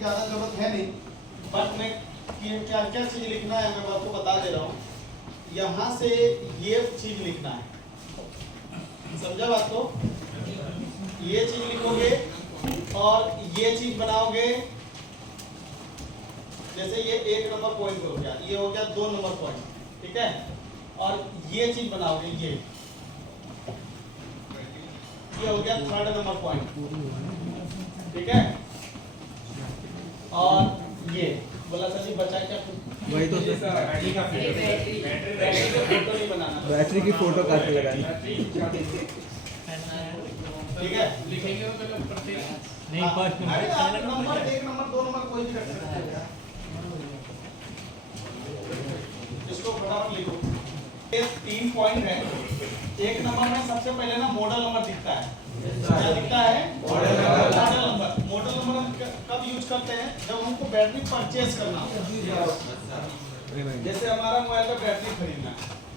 ज़्यादा जरूरत है नहीं, बट मैं क्या क्या चीज़ लिखना है मैं आपको बता दे रहा हूँ। यहाँ से ये चीज़ लिखना है, समझा बात को? ये चीज़ लिखोगे और ये चीज़ बनाओगे। जैसे ये 1 नंबर पॉइंट हो गया, ये हो गया 2 नंबर पॉइंट, ठीक है। और ये चीज़ बनाओगे, ये हो गया 3rd नंबर पॉइंट, ठीक है। और ये बोला सर जी बचा क्या? वही तो बैटरी का फोटो नहीं बनाना, बैटरी की फोटो काफी लगानी, ठीक है। लिखेंगे तो पहले प्रत्येक नहीं फर्स्ट नंबर 1 नंबर 2 नंबर कोई भी रख सकते हो। इसको फटाफट लिखो। ये 3 पॉइंट है। 1 नंबर में सबसे पहले ना मॉडल नंबर दिखता है। क्या दिखता है? Model number. मॉडल नंबर हम कब यूज करते हैं? जब हमको बैटरी परचेज करना हो। जैसे हमारा मोबाइल का बैटरी खरीदना है,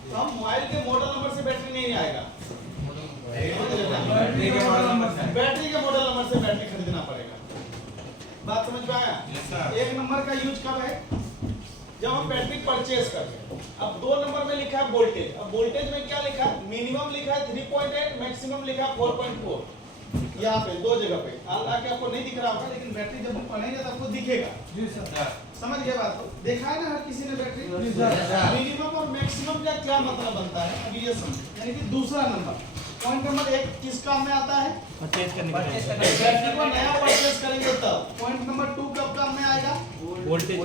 तो हम मोबाइल के मॉडल नंबर से बैटरी नहीं आएगा, बैटरी के मॉडल नंबर से बैटरी खरीदना पड़ेगा। बात समझ में आया? 1 नंबर का यूज कब है? जब हम बैटरी परचेज करते हैं। अब 2 नंबर में लिखा है वोल्टेज। अब वोल्टेज में क्या लिखा है? मिनिमम लिखा है 3.8, मैक्सिमम लिखा है 4.4। यहाँ पे 2 जगह पे आके आपको नहीं दिख रहा होगा, लेकिन बैटरी जब हम पढ़ेंगे तो आपको दिखेगा। जी सर, समझ गए बात को? देखा है ना हर किसी ने बैटरी? मिनिमम और मैक्सिमम का क्या मतलब बनता है अभी ये समझो। यानी कि दूसरा नंबर पॉइंट नंबर 1 किस काम में आता है? परचेज करने के लिए। बैटरी को नया परचेज करेंगे तब। पॉइंट नंबर 2 कब काम में आएगा? वोल्टेज।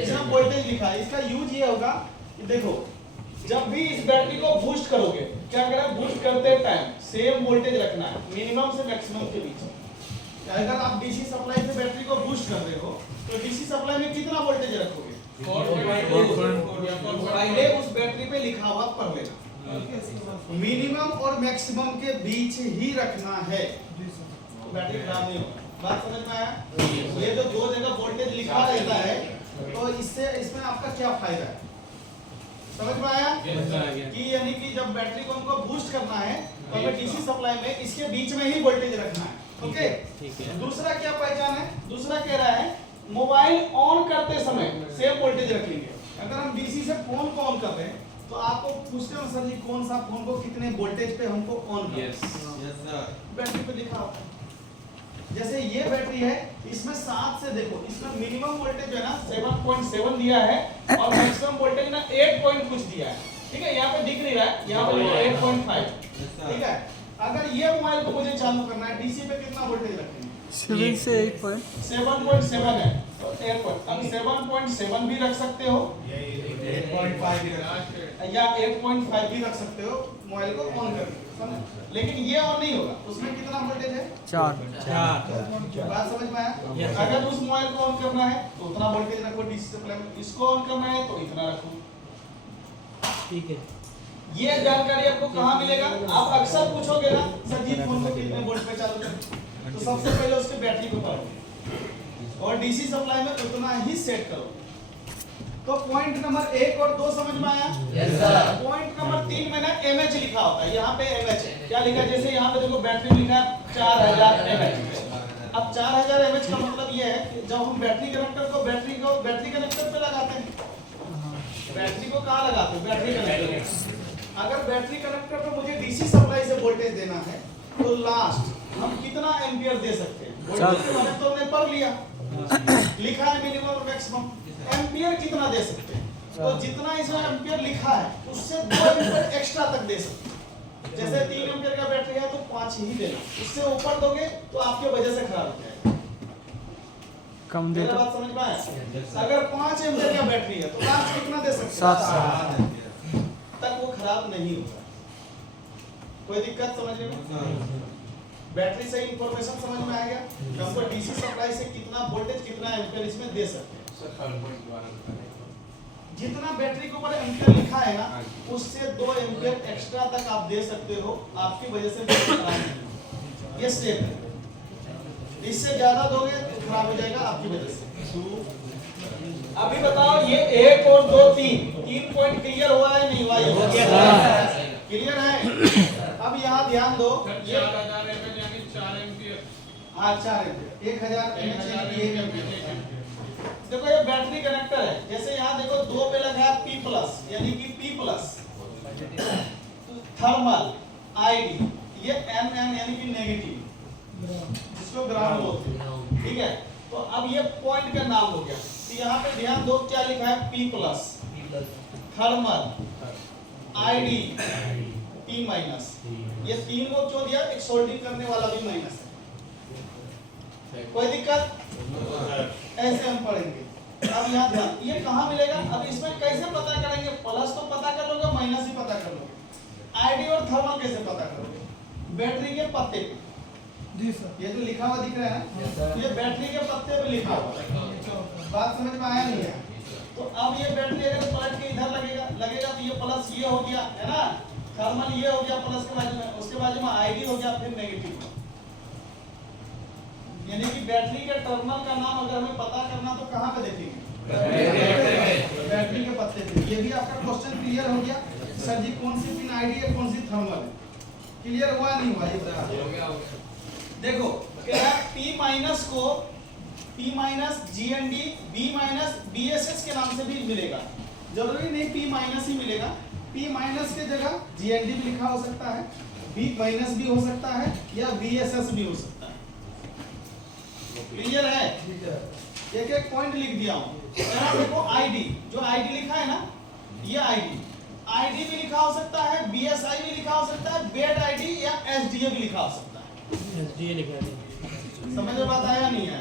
इसमें वोल्टेज लिखा है। इसका यूज ये होगा कि देखो, जब भी इस बैटरी को बूस्ट करोगे, क्या करना है? बूस्ट करते टाइम सेम वोल्टेज रखना है, मिनिमम से मैक्सिमम के बीच। अगर आप डीसी सप्लाई से बैटरी को बूस्ट कर रहे हो, तो डीसी सप्लाई में कितना वोल्टेज रखोगे? पहले उस बैटरी पे लिखा हुआ पढ़ लेना, मिनिमम और मैक्सिमम के बीच ही रखना है, बैटरी खराब नहीं होगा। बात समझ में आया? ये जो 2 जगह वोल्टेज लिखा रहता है, तो इससे इसमें आपका क्या फायदा है? समझ में आया? कि यानी कि जब बैटरी को हमको बूस्ट करना है, तो हमें डीसी सप्लाई में इसके बीच में ही वोल्टेज रखना है। ओके, दूसरा क्या पहचान है? दूसरा कह रहा है मोबाइल ऑन करते समय सेम वोल्टेज रखेंगे। अगर हम डीसी से फोन को ऑन कर रहे हैं, तो आपको पूछते हैं सर जी कौन सा फोन को कितने वोल्टेज पे हमको ऑन करना है? यस सर, बैटरी पे लिखा होता है। जैसे ये बैटरी है, इसमें 7 से देखो, इसमें मिनिमम वोल्टेज जो है ना 7.7 दिया है और मैक्सिमम वोल्टेज ना 8 पॉइंट कुछ दिया है, ठीक है। यहाँ पे दिख नहीं रहा है, यहाँ पे 8.5, ठीक है। अगर ये मोबाइल को मुझे चालू करना है, डीसी पे कितना वोल्टेज रखेंगे? 7 से 7.7 है, तो 8 पॉइंट, अब 7.7 भी रख सकते हो, 8.5 भी या 8.5 भी रख सकते हो मोबाइल को ऑन करके, लेकिन ये ऑन नहीं होगा। उसमें कितना वोल्टेज है? 4। बात समझ में आया? अगर उस मोबाइल को ऑन करना है तो उतना वोल्टेज रखो डीसी सप्लाई में, इसको ऑन करना है तो इतना रखो, ठीक है। ये जानकारी आपको कहाँ मिलेगा? आप अक्सर पूछोगे ना सर जी फोन को कितने वोल्ट पे चालू करें, तो सबसे पहले उसके बैटरी को पढ़ो और डीसी सप्लाई में उतना ही सेट करो। तो पॉइंट नंबर 1 और 2 समझ में आया? Yes sir. पॉइंट नंबर 3 में ना एमएच लिखा होता है, यहाँ पे एमएच है। क्या लिखा है? जैसे यहाँ पे देखो बैटरी लिखा है 4000 एमएच। अब 4000 एमएच का मतलब ये है कि जब हम बैटरी कनेक्टर को बैटरी कनेक्टर पे लगाते हैं, बैटरी को कहाँ लगाते हैं? Battery connector. अगर बैटरी कनेक्टर पे मुझे डीसी सप्लाई से वोल्टेज देना है, तो लास्ट हम कितना एम्पियर दे सकते हैं? वोल्टेज के बारे में तो हमने पढ़ लिया, लिखा है मिनिमम और मैक्सिमम। एम्पियर कितना दे सकते हैं? तो जितना इसमें एम्पियर लिखा है उससे 2 एम्पियर एक्स्ट्रा तक दे सकते हैं। जैसे 3 एम्पियर का बैटरी है तो 5 ही देना, उससे ऊपर दोगे तो आपके वजह से खराब हो जाएगा। कम दे तो बात समझ में आया? अगर 5 एम्पियर का बैटरी है तो लास्ट कितना दे सकते हैं? 7 तक वो खराब नहीं होगा। कोई दिक्कत समझने में? बैटरी से इंफॉर्मेशन समझ में आ गया? हमको डीसी सप्लाई से कितना वोल्टेज कितना एम्पियर इसमें दे सकते हैं। जितना बैटरी के ऊपर एम्पियर लिखा है ना, उससे 2 एम्पियर एक्स्ट्रा तक आप दे सकते हो, आपकी वजह से खराब नहीं होगा। ये स्टेप है, इससे ज्यादा दोगे तो खराब हो जाएगा आपकी वजह से। अभी बताओ ये 1 और 2 3 पॉइंट क्लियर हुआ है नहीं हुआ? हो गया, क्लियर है। अब यहाँ ध्यान दो, ये 4000 एमएच यानी 4 एम्पियर हाँ 4 एम्पीयर 1000 mAh। देखो ये बैटरी कनेक्टर है, जैसे यहाँ देखो 2 पे लगा है P प्लस, यानी कि P प्लस थर्मल आईडी, ये NN यानी कि नेगेटिव, जिसको ग्राउंड बोलते हैं, ठीक है। तो अब ये पॉइंट का नाम हो गया। तो यहाँ पे ध्यान दो क्या लिखा है, P plus thermal ID P minus, ये 3 को क्यों दिया, एक सोल्डिंग करने वाला भी माइनस है, कोई दिक्कत, ऐसे हम पढ़ेंगे। अब यहाँ ध्यान, ये कहाँ मिलेगा, अब इसमें कैसे पता करेंगे, प्लस तो पता कर लोगे, माइनस ही पता कर लोगे, आईडी और थर्मल कैसे पता करोगे, बैटरी के पत्ते पे, जी सर। ये जो लिखा हुआ दिख रहा है ना, ये बैटरी के पत्ते पे लिखा हुआ है, बात समझ में आया नहीं है। तो अब ये बैटरी अगर पलट के इधर लगेगा तो ये प्लस ये हो गया है ना, थर्मल ये हो गया प्लस के बाजू में, उसके बाजू में आईडी हो गया, फिर नेगेटिव, यानी कि बैटरी के टर्मिनल का नाम अगर हमें पता करना तो कहाँ पे देखेंगे, बैटरी के पत्ते पे। ये भी आपका क्वेश्चन क्लियर हो गया, सर जी कौन सी पिन आईडी है कौन सी थर्मल है, क्लियर हुआ नहीं हुआ, ये बता। देखो क्या P माइनस को P minus GND B minus BSS के नाम से भी मिलेगा, जरूरी नहीं P माइनस ही मिलेगा, P माइनस के जगह GND भी लिखा हो सकता है, B माइनस भी हो सकता है, या BSS भी हो सकता है, क्लियर है। एक एक पॉइंट लिख दिया हूं। यहाँ देखो आईडी, जो आईडी लिखा है ना, ये आईडी भी लिखा हो सकता है, BSI भी लिखा हो सकता है, बेड आईडी या SDA भी लिखा हो सकता है, SDA लिखा है, समझ में बात आया नहीं है।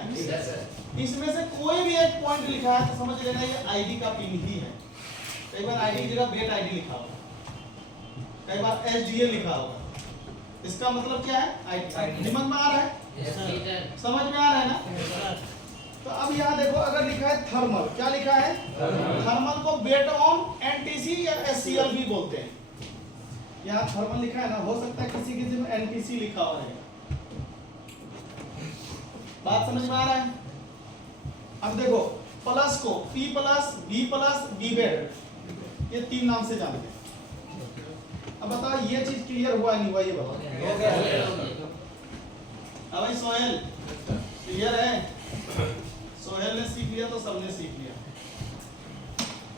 इसमें से कोई भी एक पॉइंट लिखा है तो समझ लेना ये आईडी का पिन ही है। कई बार आईडी की जगह बेड आईडी लिखा होगा, कई बार SDA लिखा होगा, इसका मतलब क्या है, आईडी। दिमाग में आ रहा है, समझ में आ रहा है ना। तो अब यहाँ देखो अगर लिखा है थर्मल, क्या लिखा है, थर्मल को बेट ऑन NTC या SCL भी बोलते हैं। यहाँ थर्मल लिखा है ना, हो सकता है किसी किसी में NTC लिखा हुआ है, बात समझ में आ रहा है। अब देखो प्लस को P plus B plus B bed, ये 3 नाम से जानते हैं। अब बताओ ये चीज क्लियर हुआ नहीं हुआ, ये बताओ। अब भाई सोहेल क्लियर है, सोहेल ने सीख लिया तो सबने सीख लिया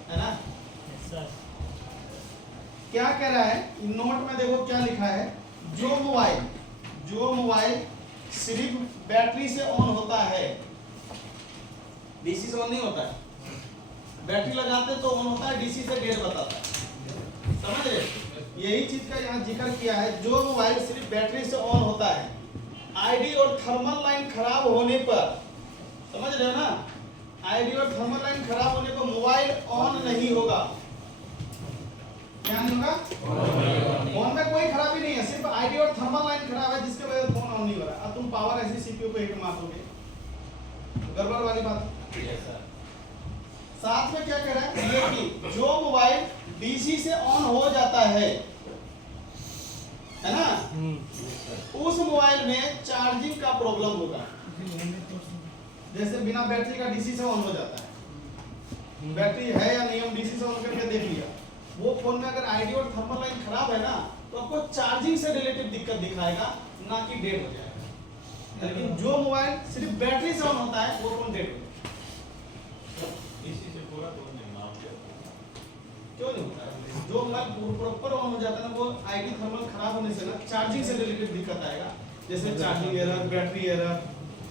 है ना। क्या कह रहा है नोट में, देखो क्या लिखा है, जो मोबाइल सिर्फ बैटरी से ऑन होता है, डीसी से ऑन नहीं होता है, बैटरी लगाते तो ऑन होता है, डीसी से डेढ़ बताता है, समझ रहे। यही चीज का यहाँ जिक्र किया है, जो मोबाइल सिर्फ बैटरी से ऑन होता है, आईडी और थर्मल लाइन खराब होने पर, समझ रहे हो ना, आईडी और थर्मल लाइन खराब होने पर मोबाइल ऑन नहीं होगा, क्या नहीं होगा, फोन में कोई खराबी नहीं है, सिर्फ आईडी और थर्मल लाइन खराब है जिसके वजह से फोन ऑन नहीं हो रहा। अब तुम पावर ऐसी सीपीयू पे हिट मार दोगे, गड़बड़ वाली बात। साथ में क्या कह रहा है, ये कि जो मोबाइल डीसी से ऑन हो जाता है ना, उस मोबाइल में चार्जिंग का प्रॉब्लम होगा, जैसे बिना बैटरी का डीसी से ऑन हो जाता है, बैटरी है या नहीं हम डीसी से ऑन करके देख लिया, वो फोन में अगर आईडी और थर्मल लाइन खराब है ना, तो आपको चार्जिंग से रिलेटेड दिक्कत दिखाएगा, ना कि डेड हो जाएगा। लेकिन जो मोबाइल सिर्फ बैटरी से ऑन होता है वो फोन डेड हो जाएगा। इसी से पूरा तो नहीं नाम क्यों नहीं होता है, जो मोबाइल प्रॉपर ऑन हो जाता है ना, वो आईडी थर्मल खराब होने से ना चार्जिंग से रिलेटेड दिक्कत आएगा, जैसे charging error, battery error,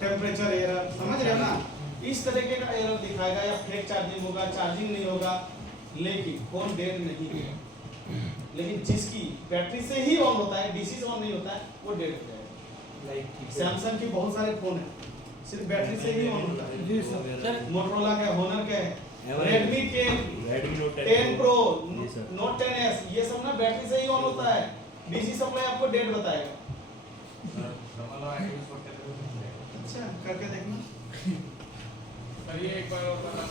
temperature error, समझ रहे हो ना, इस तरीके का एरर दिखाएगा, या फेक चार्जिंग होगा, चार्जिंग नहीं होगा, लेकिन फोन डेड नहीं है। लेकिन जिसकी बैटरी से ही ऑन होता है, डीसी से ऑन नहीं होता है, वो डेड हो जाएगा। सैमसंग की बहुत सारे फोन है सिर्फ बैटरी से ही ऑन होता है, जी सर। मोटरोला का, होनर का है, Redmi 10 Pro, Note 10s, ये सब ना बैटरी से ही ऑन होता है, डीसी सप्लाई आपको डेड बताएगा। अच्छा करके देखना, ये एक बार और बताना।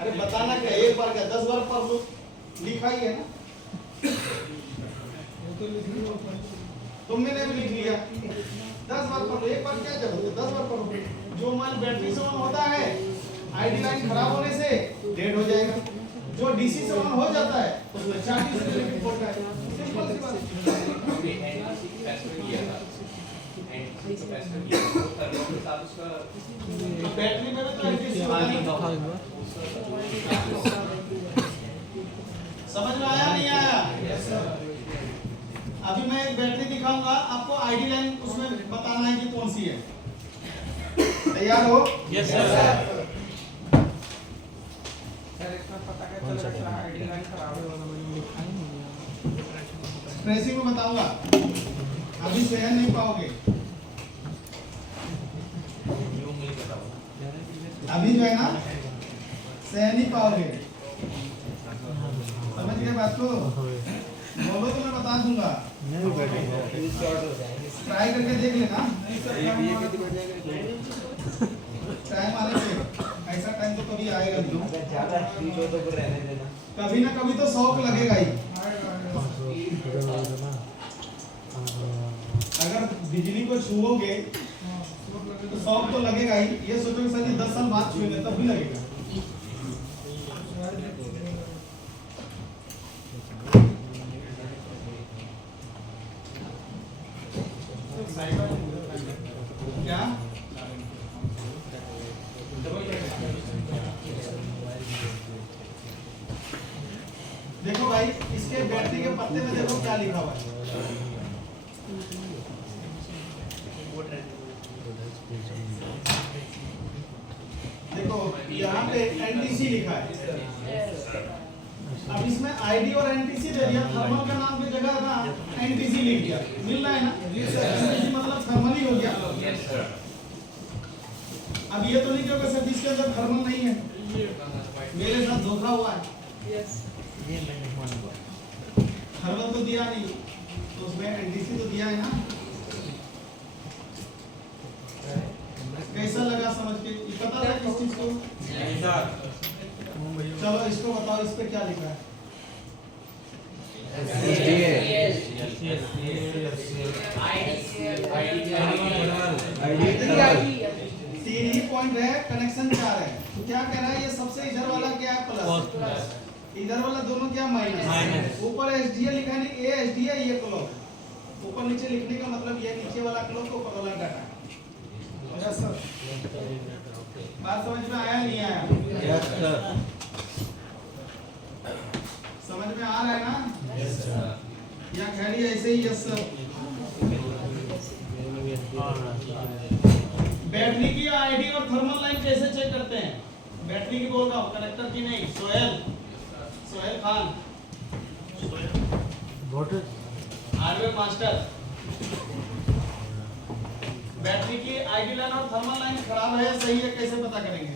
अरे बताना क्या, एक बार क्या 10 बार पढ़ लो, लिखा ही है ना, तुमने भी लिख लिया, 10 बार पढ़ लो, एक बार क्या जरूरत है, 10 बार पढ़ो। जो मोबाइल बैटरी से ऑन होता है, आईडी लाइन खराब होने से डेड हो जाएगा, जो डीसी से ऑन हो जाता है उसमें चार्जिंग से रिलेटेड होता है, सिंपल सी बात। तो बैटरी में तो एडजस्ट होगा नहीं। समझ में आया नहीं आया? अभी मैं एक बैटरी दिखाऊंगा आपको, आईडी लाइन उसमें बताना है कि कौन सी है। तैयार हो? Yes sir. ट्रेसिंग में बताऊंगा, अभी सहन नहीं पाओगे। अभी जो है ना सहन नहीं पाओगे, समझ गए बात को? बोलो तो मैं बता दूंगा, ट्राई करके देख लेना। टाइम आने पे, ऐसा टाइम तो कभी आएगा नहीं, कभी ना कभी तो शौक लगेगा ही। अगर बिजली को छुओगे तो शौक तो लगेगा ही। ये सोचो सर जी 10 साल बाद छुएंगे तब भी लगेगा। क्या देखो भाई, इसके बैटरी के पत्ते में देखो क्या लिखा हुआ है। देखो यहाँ पे एनटीसी लिखा है। अब इसमें आईडी और एनटीसी दे दिया, थर्मल का नाम की जगह ना एनटीसी लिख दिया, मिल रहा है ना? एनटीसी मतलब थर्मल ही हो गया। अब ये तो नहीं क्योंकि सर जिसके अंदर थर्मल नहीं है, मेरे साथ धोखा हुआ है। थर्मल तो दिया नहीं, तो उसमें एनटीसी तो दिया है ना। कैसा लगा समझ के? पता था किस चीज को? चलो इसको बताओ, इस पे क्या लिखा है? तीन ही पॉइंट है, कनेक्शन 4 है। क्या कह रहा है? ये सबसे इधर वाला क्या है? प्लस, इधर वाला दोनों क्या? माइनस। ऊपर एसडीए लिखा नहीं, ए एसडीए ये क्लॉक। ऊपर नीचे लिखने का मतलब ये नीचे वाला क्लॉक, ऊपर वाला डाटा। यस सर, बात समझ में आया नहीं आया? Yes sir. समझ में आ रहा है ना? Yes sir. या खैरी ऐसे ही यस सर। बैटरी की आईडी और थर्मल लाइन कैसे चेक करते हैं? बैटरी की बोल रहा हूँ, कनेक्टर की नहीं। Sohail Khan, hardware master. Battery की आईडी लाइन और थर्मल लाइन खराब है सही है, कैसे पता करेंगे?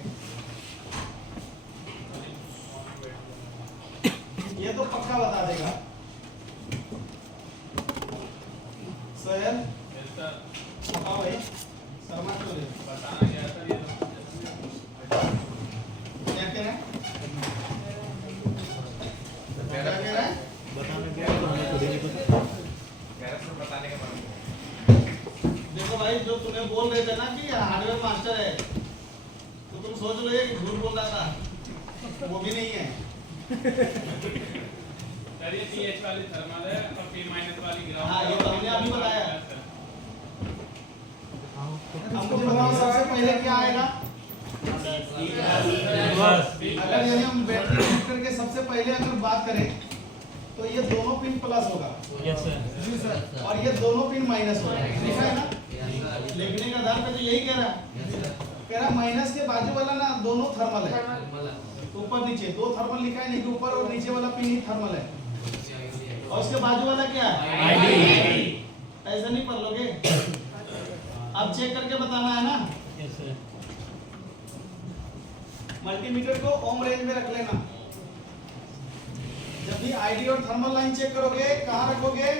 ये तो पक्का बता देगा सोहेल। बताओ भाई, शर्मा क्यों रहे? बताना क्या था ये क्या कह रहे हैं? क्या कह रहे हैं? बताने का मतलब देखो भाई, जो तुम्हें बोल रहे थे ना कि हार्डवेयर मास्टर है, तो तुम सोच लो ये झूठ बोल रहा था, वो भी नहीं है। सर ये पीएच वाली थर्मल है और पी माइनस वाली ग्राउंड। हाँ, ये तो हमने अभी बताया। अब मुझे बताओ सबसे पहले क्या आएगा? अगर यानी हम बैटरी कनेक्टर के सबसे पहले अगर बात करें तो ये दोनों पिन प्लस होगा। Yes sir. जी सर। और ये दोनों पिन माइनस होगा, लिखा है ना? लिखने का आधार पे तो यही कह रहा है। कह रहा माइनस के बाजू वाला ना दोनों थर्मल है, ऊपर नीचे दो थर्मल लिखा है, नहीं कि ऊपर और नीचे वाला पिन ही थर्मल है। और उसके बाजू वाला क्या है? आईडी। ऐसा नहीं पढ़ लोगे, अब चेक करके बताना है ना। Yes sir. मल्टीमीटर को ओम रेंज में रख लेना। जब भी आईडी और थर्मल लाइन चेक करोगे कहाँ रखोगे?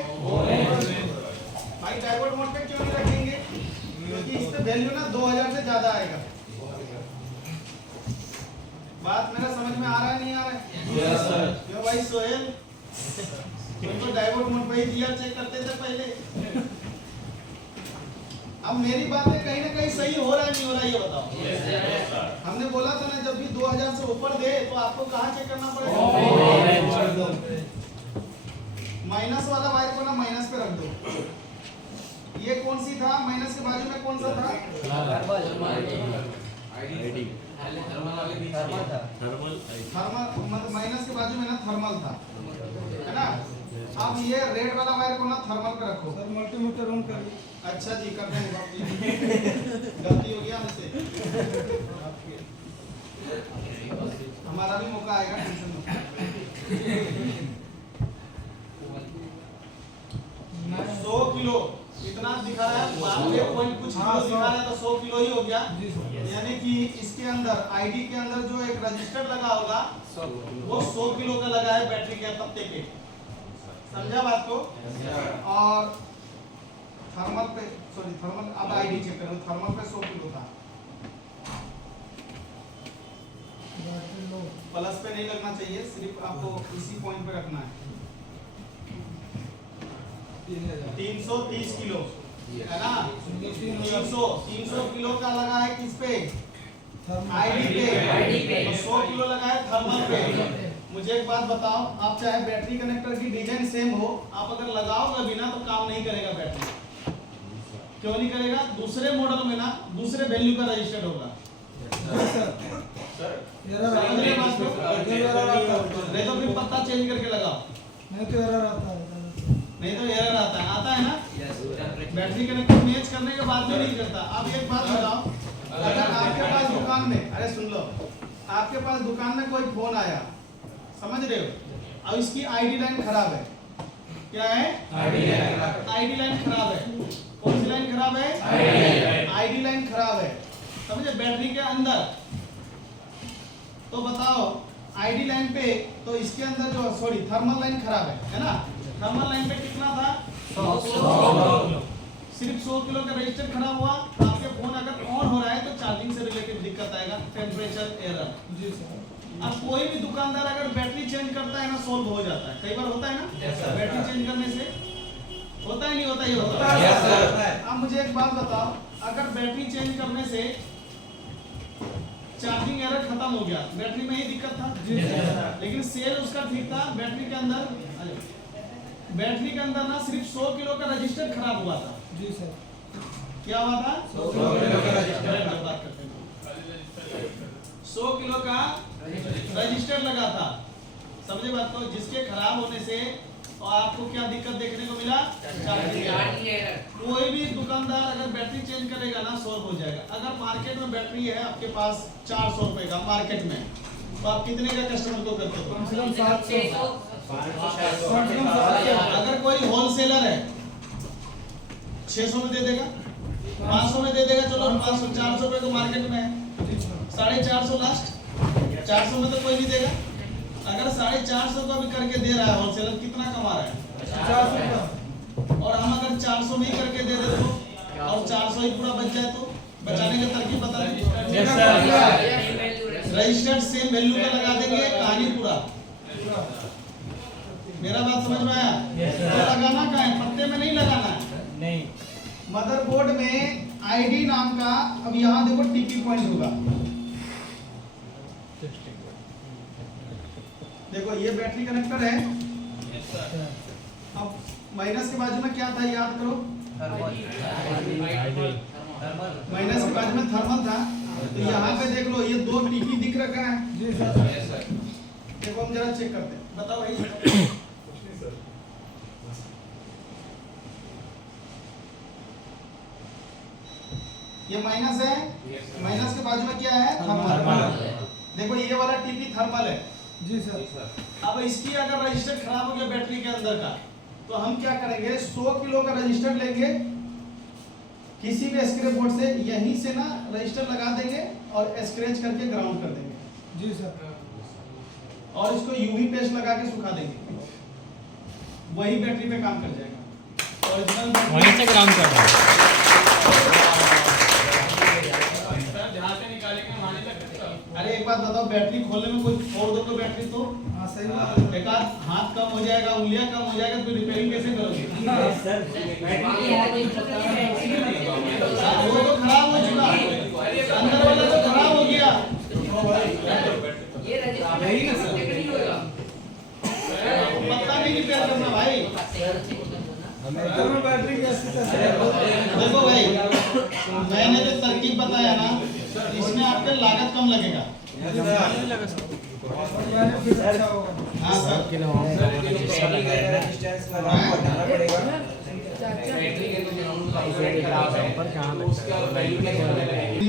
भाई डायोड मोड पे क्यों नहीं रखेंगे? क्योंकि इस पे वैल्यू ना 2000 से ज्यादा आएगा। बात मेरा समझ में आ रहा है नहीं आ रहा है? Yes sir. क्यों भाई सोहेल, तुम तो डायोड मोड पे ही दिया चेक करते थे पहले। अब मेरी बातें कहीं ना कहीं सही हो रहा है नहीं हो रहा है ये बताओ। हमने बोला था ना जब भी 2000 से ऊपर दे तो आपको कहाँ चेक करना पड़ेगा? माइनस वाला वायर को ना माइनस पे रख दो। ये कौन सी था, माइनस के बाजू में कौन सा था? थर्मल, मतलब माइनस के बाजू में ना थर्मल था, है ना। अब ये रेड वाला वायर को ना थर्मल पे रखो। सर मल्टीमीटर ऑन करिए। अच्छा जी, कर देंगे बाप जी। गलती हो गया हमसे, हमारा भी मौका आएगा, टेंशन मत। 100 किलो इतना दिखा रहा है, बात में पॉइंट कुछ किलो दिखा रहा है, तो 100 किलो ही हो गया। यानी कि इसके अंदर आईडी के अंदर जो एक रजिस्टर लगा होगा वो 100 किलो का लगा है बैटरी के पत्ते पे, समझा बात को। और थर्मल पे, सॉरी थर्मल, अब आईडी चेक करो, थर्मल पे 100 किलो था। प्लस पे नहीं लगना चाहिए, सिर्फ आपको इसी पॉइंट पे रखना है। 330 किलो है ना, 300 किलो का लगा है किस पे? आईडी पे। और 100 किलो लगा है थर्मल पे। मुझे एक बात बताओ, आप चाहे बैटरी कनेक्टर की डिजाइन सेम हो, आप अगर लगाओगे भी ना तो काम नहीं करेगा बैटरी। क्यों नहीं करेगा? दूसरे मॉडल में ना दूसरे वैल्यू का रजिस्टर्ड होगा। नहीं तो फिर पत्ता चेंज करके लगाओ। नहीं तो एरर आता है। नहीं तो एरर आता है ना। बैटरी कनेक्टर मैच करने के बाद भी नहीं करता। अब एक बात बताओ, अगर आपके पास दुकान में, अरे सुन लो, आपके पास दुकान में कोई फोन आया, समझ रहे हो, अब इसकी आईडी लाइन खराब है। क्या है? आईडी लाइन खराब है। कौन सी लाइन खराब है? आईडी लाइन खराब है, समझे, बैटरी के अंदर। तो बताओ आईडी लाइन पे, तो इसके अंदर जो, सॉरी थर्मल लाइन खराब है ना। थर्मल लाइन पे कितना था? 100। सिर्फ 100 किलो का रजिस्टर खराब हुआ। आपके फोन अगर ऑन हो रहा है तो चार्जिंग से रिलेटेड दिक्कत आएगा, टेम्परेचर एरर। जी सर। अब कोई भी दुकानदार अगर बैटरी चेंज करता है ना, सोल्व हो जाता है। कई बार होता है ना, बैटरी चेंज करने से होता है, नहीं होता? ये होता है। अब मुझे एक बात बताओ, अगर बैटरी चेंज करने से चार्जिंग एरर खत्म हो गया, बैटरी में ही दिक्कत था, लेकिन सेल उसका ठीक था, बैटरी के अंदर ना सिर्फ 100 किलो का रजिस्टर खराब हुआ था। जी सर। क्या हुआ था? 100 किलो का रजिस्टर। 100 किलो का रजिस्टर लगा था, समझे बात को। जिसके खराब होने से और आपको क्या दिक्कत देखने को मिला? Charging error. कोई भी दुकानदार अगर बैटरी चेंज करेगा ना, सॉल्व हो जाएगा। अगर मार्केट में बैटरी है आपके पास 400 रुपए का मार्केट में, तो आप कितने का कस्टमर को करते हो? कम से कम 700। अगर कोई होलसेलर है 600 में दे देगा, 500 में दे देगा, चलो 500 400 रुपए तो मार्केट में है, 450 लास्ट। 400 में तो कोई नहीं देगा। अगर 450 का भी करके दे रहा है होलसेलर, कितना कमा रहा है? 50 रुपया। और हम अगर 400 नहीं करके दे दे तो, और 400 ही पूरा बच जाए तो बचाने का तरकीब बता दें। रजिस्टर्ड सेम वैल्यू का लगा देंगे, कहानी पूरा। मेरा बात समझ में आया? तो लगाना कहाँ है? पत्ते में नहीं लगाना है। नहीं, मदरबोर्ड में आईडी नाम का, अब यहाँ देखो टीपी पॉइंट होगा। देखो ये बैटरी कनेक्टर है। अब माइनस के बाजू में क्या था, याद करो। माइनस के बाजू में थर्मल था, तो यहाँ पे देख लो, ये 2 टीपी दिख रखा है। जी सर। देखो हम जरा चेक करते हैं, बताओ भाई। ये माइनस है, माइनस के बाजू में क्या है? थर्मल। देखो ये वाला टीपी थर्मल है। जी सर। अब इसकी अगर रजिस्टर खराब हो गया बैटरी के अंदर का, तो हम क्या करेंगे? 100 किलो का रजिस्टर लेंगे, किसी भी स्क्रैप बोर्ड से यहीं से ना रजिस्टर लगा देंगे और स्क्रैच करके ग्राउंड कर देंगे। जी सर। और इसको यूवी पेस्ट लगा के सुखा देंगे, वही बैटरी पे काम कर जाएगा। ओरिजिनल वहीं से काम कर रहा है। जहाँ से निकालेंगे वहाँ तक। अरे एक बात बताओ, बैटरी खोलने में कोई फोड़ दो तो बैटरी तो हाँ सही बात है। एक आध हाथ कम हो जाएगा, उंगलियां कम हो जाएगा, तो रिपेयरिंग कैसे करोगे? वो तो खराब हो चुका, अंदर वाला तो खराब हो गया। पत्ता नहीं रिपेयर करना भाई। बैटरी कैसे? देखो भाई पे लागत कम लगेगा। बेनिफिट अच्छा होगा। हाँ सर,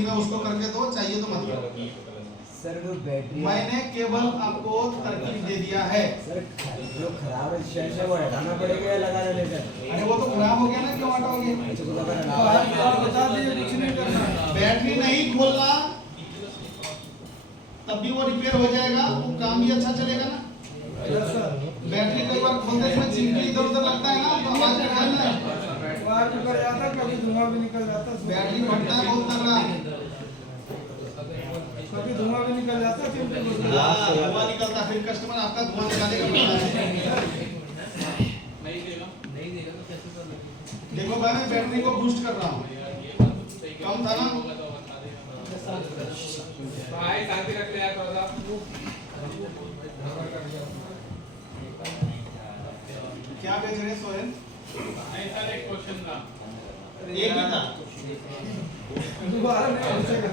मैं उसको करके दो, चाहिए तो मत करो। सर वो बैटरी मैंने केवल आपको तरकीब दे दिया है। सर जो खराब है शेष है वो हटाना पड़ेगा या लगा देना सर? अरे वो तो खराब हो गया ना, क्यों हटाओगे? आप बता दीजिए कुछ नहीं करना। बैटरी नहीं खोलना, तब भी वो रिपेयर हो जाएगा, वो काम भी अच्छा चलेगा ना। Yes sir. बैटरी कई बार खोलते समय चिमटी इधर उधर लगता है ना, तो आवाज निकलता है। बाहर निकल जाता, कभी धुआं भी निकल जाता। बैटरी फटता है बहुत तगड़ा। कभी धुआं भी निकल जाता, चिमटे को। हाँ, धुआं निकलता, फिर कस्टमर आपका धुआं निकालेगा। नहीं देगा तो कैसे कर लेंगे? देखो भाई, मैं बैटरी को बूस्ट कर रहा हूँ। कम था ना? भाई शांति रख ले यार थोड़ा सा। क्या बेच रहे हैं सोहेल? नहीं सर, एक क्वेश्चन था। एक ही था। दोबारा नहीं पूछेगा।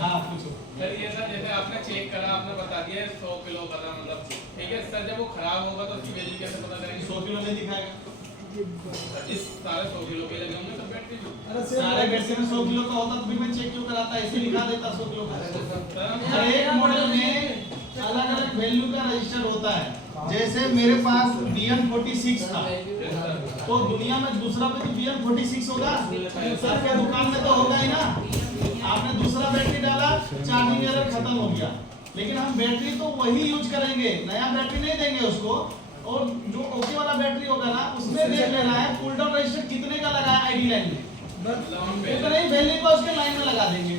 हाँ पूछो। सर ये सर जैसे आपने चेक करा, आपने बता दिया 100 किलो का था, मतलब ठीक है सर, जब वो खराब होगा तो उसकी वैल्यू कैसे पता करेंगे? 100 किलो नहीं दिखाएगा। इस सारे 100 किलो के लगे होंगे सब बैटरी में। अरे सारे बैटरी में 100 किलो का होता तो फिर मैं चेक क्यों कराता, ऐसे लिखा देता 100 किलो का। हर एक मॉडल में अलग अलग वैल्यू का रजिस्टर होता है। जैसे मेरे पास BN46 था, तो दुनिया में दूसरा पे तो BN46 होगा, सबके दुकान में तो होगा ही ना। आपने दूसरा बैटरी डाला, चार्जिंग एरर खत्म हो गया। लेकिन हम बैटरी तो वही यूज करेंगे, नया बैटरी नहीं देंगे उसको। और जो ओके वाला बैटरी होगा ना, उसमें देख लेना है पुल डाउन रजिस्टर कितने का लगा है आईडी लाइन में, उतना ही वैल्यू को उसके लाइन में लगा देंगे,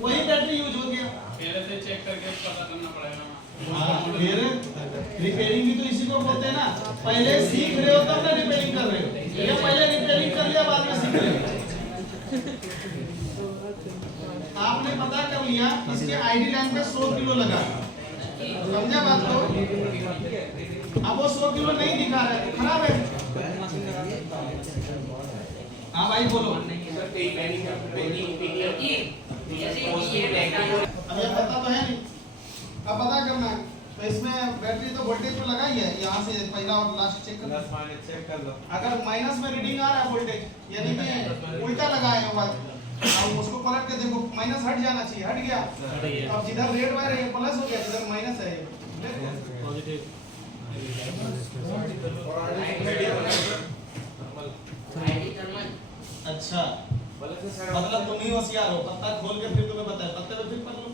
वही बैटरी यूज हो गया। पहले से चेक करके पता करना पड़ेगा। हाँ, फिर रिपेयरिंग भी तो इसी को बोलते हैं ना। पहले सीख रहे हो तब ना रिपेयरिंग कर रहे हो, ये पहले रिपेयरिंग कर लिया बाद में सीख रहे हो। आपने पता कर लिया इसके आईडी लाइन पे 100 किलो लगा, समझा बात को? अब वो 100 किलो नहीं दिखा रहा है, खराब है। हाँ भाई बोलो। अब ये पता तो है नहीं, अब पता करना है। तो इसमें बैटरी तो वोल्टेज पे लगा ही है, यहाँ से पहला और लास्ट चेक कर लो। अगर माइनस में रीडिंग आ रहा है वोल्टेज, यानी कि उल्टा लगा है वो बात, अब उसको पलट के देखो, माइनस हट जाना चाहिए, हट गया। अब जिधर रेड वायर है प्लस हो गया, जिधर माइनस है पॉजिटिव। अच्छा, मतलब तुम ही होशियार हो, पत्ता खोल के फिर तुम्हें बताया, पत्ते पे फिर पढ़ लो।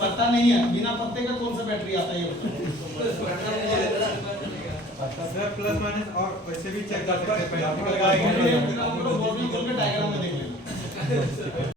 पत्ता नहीं है, बिना पत्ते का कौन सा बैटरी आता है ये बताओ? प्लस माइनस और वैसे भी चेक कर सकते हैं। फिर हम लोग डायग्राम में देख लेंगे।